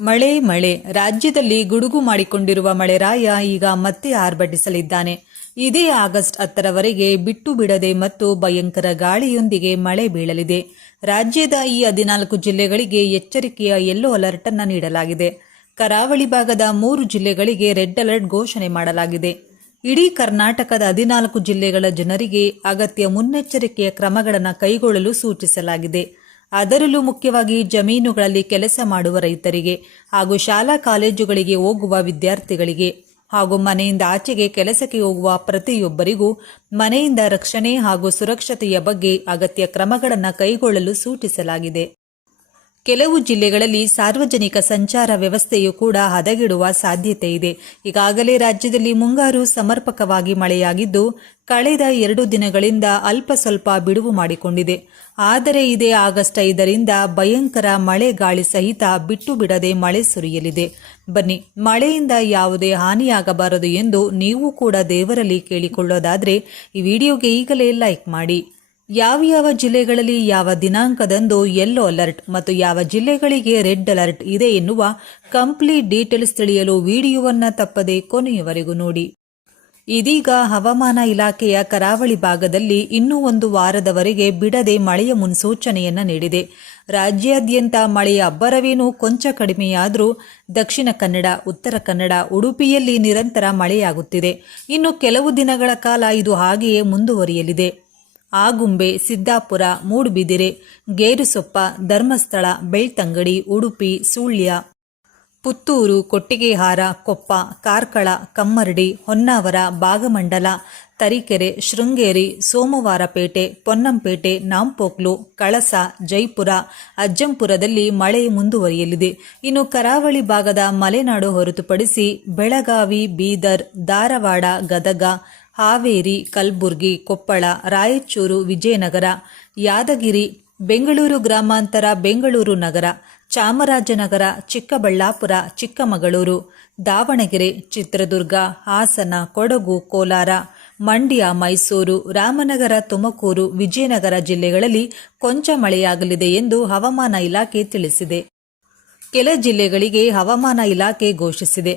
ಮಳೆ ಮಳೆ. ರಾಜ್ಯದಲ್ಲಿ ಗುಡುಗು ಮಾಡಿಕೊಂಡಿರುವ ಮಳೆರಾಯ ಈಗ ಮತ್ತೆ ಆರ್ಭಟಿಸಲಿದ್ದಾನೆ. ಇದೇ ಆಗಸ್ಟ್ ಹತ್ತರವರೆಗೆ ಬಿಟ್ಟು ಬಿಡದೆ ಮತ್ತು ಭಯಂಕರ ಗಾಳಿಯೊಂದಿಗೆ ಮಳೆ ಬೀಳಲಿದೆ. ರಾಜ್ಯದ ಈ ಹದಿನಾಲ್ಕು ಜಿಲ್ಲೆಗಳಿಗೆ ಎಚ್ಚರಿಕೆಯ ಯೆಲ್ಲೋ ಅಲರ್ಟ್ ಅನ್ನು ನೀಡಲಾಗಿದೆ. ಕರಾವಳಿ ಭಾಗದ ಮೂರು ಜಿಲ್ಲೆಗಳಿಗೆ ರೆಡ್ ಅಲರ್ಟ್ ಘೋಷಣೆ ಮಾಡಲಾಗಿದೆ. ಇಡೀ ಕರ್ನಾಟಕದ ಹದಿನಾಲ್ಕು ಜಿಲ್ಲೆಗಳ ಜನರಿಗೆ ಅಗತ್ಯ ಮುನ್ನೆಚ್ಚರಿಕೆಯ ಕ್ರಮಗಳನ್ನು ಕೈಗೊಳ್ಳಲು ಸೂಚಿಸಲಾಗಿದೆ. ಅದರಲ್ಲೂ ಮುಖ್ಯವಾಗಿ ಜಮೀನುಗಳಲ್ಲಿ ಕೆಲಸ ಮಾಡುವ ರೈತರಿಗೆ ಹಾಗೂ ಶಾಲಾ ಕಾಲೇಜುಗಳಿಗೆ ಹೋಗುವ ವಿದ್ಯಾರ್ಥಿಗಳಿಗೆ ಹಾಗೂ ಮನೆಯಿಂದ ಆಚೆಗೆ ಕೆಲಸಕ್ಕೆ ಹೋಗುವ ಪ್ರತಿಯೊಬ್ಬರಿಗೂ ಮನೆಯಿಂದ ರಕ್ಷಣೆ ಹಾಗೂ ಸುರಕ್ಷತೆಯ ಬಗ್ಗೆ ಅಗತ್ಯ ಕ್ರಮಗಳನ್ನು ಕೈಗೊಳ್ಳಲು ಸೂಚಿಸಲಾಗಿದೆ. ಕೆಲವು ಜಿಲ್ಲೆಗಳಲ್ಲಿ ಸಾರ್ವಜನಿಕ ಸಂಚಾರ ವ್ಯವಸ್ಥೆಯು ಕೂಡ ಹದಗೆಡುವ ಸಾಧ್ಯತೆ ಇದೆ. ಈಗಾಗಲೇ ರಾಜ್ಯದಲ್ಲಿ ಮುಂಗಾರು ಸಮರ್ಪಕವಾಗಿ ಮಳೆಯಾಗಿದ್ದು, ಕಳೆದ ಎರಡು ದಿನಗಳಿಂದ ಅಲ್ಪ ಸ್ವಲ್ಪ ಬಿಡುವು ಮಾಡಿಕೊಂಡಿದೆ. ಆದರೆ ಇದೇ ಆಗಸ್ಟ್ ಐದರಿಂದ ಭಯಂಕರ ಮಳೆ ಗಾಳಿ ಸಹಿತ ಬಿಟ್ಟು ಬಿಡದೆ ಮಳೆ ಸುರಿಯಲಿದೆ. ಬನ್ನಿ, ಮಳೆಯಿಂದ ಯಾವುದೇ ಹಾನಿಯಾಗಬಾರದು ಎಂದು ನೀವು ಕೂಡ ದೇವರಲ್ಲಿ ಕೇಳಿಕೊಳ್ಳೋದಾದರೆ ಈ ವಿಡಿಯೋಗೆ ಈಗಲೇ ಲೈಕ್ ಮಾಡಿ. ಯಾವ ಯಾವ ಜಿಲ್ಲೆಗಳಲ್ಲಿ ಯಾವ ದಿನಾಂಕದಂದು ಯೆಲ್ಲೋ ಅಲರ್ಟ್ ಮತ್ತು ಯಾವ ಜಿಲ್ಲೆಗಳಿಗೆ ರೆಡ್ ಅಲರ್ಟ್ ಇದೆ ಎನ್ನುವ ಕಂಪ್ಲೀಟ್ ಡೀಟೇಲ್ಸ್ ತಿಳಿಯಲು ವಿಡಿಯೋವನ್ನು ತಪ್ಪದೆ ಕೊನೆಯವರೆಗೂ ನೋಡಿ. ಇದೀಗ ಹವಾಮಾನ ಇಲಾಖೆಯ ಕರಾವಳಿ ಭಾಗದಲ್ಲಿ ಇನ್ನೂ ಒಂದು ವಾರದವರೆಗೆ ಬಿಡದೆ ಮಳೆಯ ಮುನ್ಸೂಚನೆಯನ್ನ ನೀಡಿದೆ. ರಾಜ್ಯಾದ್ಯಂತ ಮಳೆಯ ಅಬ್ಬರವೇನೂ ಕೊಂಚ ಕಡಿಮೆಯಾದರೂ ದಕ್ಷಿಣ ಕನ್ನಡ, ಉತ್ತರ ಕನ್ನಡ, ಉಡುಪಿಯಲ್ಲಿ ನಿರಂತರ ಮಳೆಯಾಗುತ್ತಿದೆ. ಇನ್ನು ಕೆಲವು ದಿನಗಳ ಕಾಲ ಇದು ಹಾಗೆಯೇ ಮುಂದುವರಿಯಲಿದೆ. ಆಗುಂಬೆ ಸಿದ್ದಾಪುರ ಮೂಡುಬಿದಿರೆ, ಗೇರುಸೊಪ್ಪ, ಧರ್ಮಸ್ಥಳ, ಬೆಳ್ತಂಗಡಿ, ಉಡುಪಿ, ಸುಳ್ಯ, ಪುತ್ತೂರು, ಕೊಟ್ಟಿಗೆಹಾರ, ಕೊಪ್ಪ, ಕಾರ್ಕಳ, ಕಮ್ಮರಡಿ, ಹೊನ್ನಾವರ ಭಾಗಮಂಡಲ ತರೀಕೆರೆ, ಶೃಂಗೇರಿ, ಸೋಮವಾರಪೇಟೆ, ಪೊನ್ನಂಪೇಟೆ, ನಾಂಪೋಕ್ಲು, ಕಳಸ, ಜೈಪುರ, ಅಜ್ಜಂಪುರದಲ್ಲಿ ಮಳೆ ಮುಂದುವರಿಯಲಿದೆ. ಇನ್ನು ಕರಾವಳಿ ಭಾಗದ ಮಲೆನಾಡು ಹೊರತುಪಡಿಸಿ ಬೆಳಗಾವಿ, ಬೀದರ್, ಧಾರವಾಡ, ಗದಗ ಹಾವೇರಿ, ಕಲ್ಬುರ್ಗಿ, ಕೊಪ್ಪಳ, ರಾಯಚೂರು, ವಿಜಯನಗರ, ಯಾದಗಿರಿ, ಬೆಂಗಳೂರು ಗ್ರಾಮಾಂತರ, ಬೆಂಗಳೂರು ನಗರ, ಚಾಮರಾಜನಗರ, ಚಿಕ್ಕಬಳ್ಳಾಪುರ, ಚಿಕ್ಕಮಗಳೂರು, ದಾವಣಗೆರೆ, ಚಿತ್ರದುರ್ಗ, ಹಾಸನ, ಕೊಡಗು, ಕೋಲಾರ, ಮಂಡ್ಯ, ಮೈಸೂರು, ರಾಮನಗರ, ತುಮಕೂರು, ವಿಜಯನಗರ ಜಿಲ್ಲೆಗಳಲ್ಲಿ ಕೊಂಚ ಮಳೆಯಾಗಲಿದೆ ಎಂದು ಹವಾಮಾನ ಇಲಾಖೆ ತಿಳಿಸಿದೆ. ಕೆಲ ಜಿಲ್ಲೆಗಳಿಗೆ ಹವಾಮಾನ ಇಲಾಖೆ ಘೋಷಿಸಿದೆ.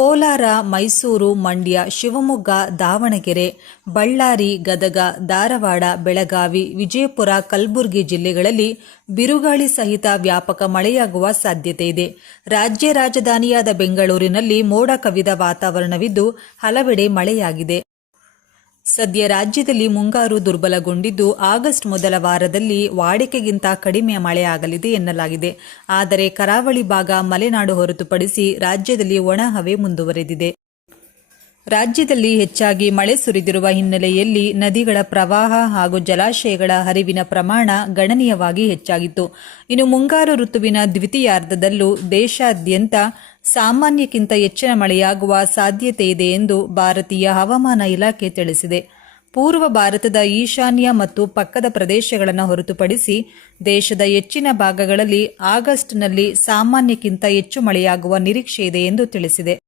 ಕೋಲಾರ, ಮೈಸೂರು, ಮಂಡ್ಯ, ಶಿವಮೊಗ್ಗ, ದಾವಣಗೆರೆ, ಬಳ್ಳಾರಿ, ಗದಗ, ಧಾರವಾಡ, ಬೆಳಗಾವಿ, ವಿಜಯಪುರ, ಕಲಬುರಗಿ ಜಿಲ್ಲೆಗಳಲ್ಲಿ ಬಿರುಗಾಳಿ ಸಹಿತ ವ್ಯಾಪಕ ಮಳೆಯಾಗುವ ಸಾಧ್ಯತೆ ಇದೆ. ರಾಜ್ಯ ರಾಜಧಾನಿಯಾದ ಬೆಂಗಳೂರಿನಲ್ಲಿ ಮೋಡ ಕವಿದ ವಾತಾವರಣವಿದ್ದು ಹಲವೆಡೆ ಮಳೆಯಾಗಿದೆ. ಸದ್ಯ ರಾಜ್ಯದಲ್ಲಿ ಮುಂಗಾರು ದುರ್ಬಲಗೊಂಡಿದ್ದು, ಆಗಸ್ಟ್ ಮೊದಲ ವಾರದಲ್ಲಿ ವಾಡಿಕೆಗಿಂತ ಕಡಿಮೆ ಮಳೆಯಾಗಲಿದೆ ಎನ್ನಲಾಗಿದೆ. ಆದರೆ ಕರಾವಳಿ ಭಾಗ ಮಲೆನಾಡು ಹೊರತುಪಡಿಸಿ ರಾಜ್ಯದಲ್ಲಿ ಒಣ ಹವೆ ಮುಂದುವರೆದಿದೆ. ರಾಜ್ಯದಲ್ಲಿ ಹೆಚ್ಚಾಗಿ ಮಳೆ ಸುರಿದಿರುವ ಹಿನ್ನೆಲೆಯಲ್ಲಿ ನದಿಗಳ ಪ್ರವಾಹ ಹಾಗೂ ಜಲಾಶಯಗಳ ಹರಿವಿನ ಪ್ರಮಾಣ ಗಣನೀಯವಾಗಿ ಹೆಚ್ಚಾಗಿತ್ತು. ಇನ್ನು ಮುಂಗಾರು ಋತುವಿನ ದ್ವಿತೀಯಾರ್ಧದಲ್ಲೂ ದೇಶಾದ್ಯಂತ ಸಾಮಾನ್ಯಕ್ಕಿಂತ ಹೆಚ್ಚಿನ ಮಳೆಯಾಗುವ ಸಾಧ್ಯತೆ ಇದೆ ಎಂದು ಭಾರತೀಯ ಹವಾಮಾನ ಇಲಾಖೆ ತಿಳಿಸಿದೆ. ಪೂರ್ವ ಭಾರತದ ಈಶಾನ್ಯ ಮತ್ತು ಪಕ್ಕದ ಪ್ರದೇಶಗಳನ್ನು ಹೊರತುಪಡಿಸಿ ದೇಶದ ಹೆಚ್ಚಿನ ಭಾಗಗಳಲ್ಲಿ ಆಗಸ್ಟ್ನಲ್ಲಿ ಸಾಮಾನ್ಯಕ್ಕಿಂತ ಹೆಚ್ಚು ಮಳೆಯಾಗುವ ನಿರೀಕ್ಷೆ ಇದೆ ಎಂದು ತಿಳಿಸಿದೆ.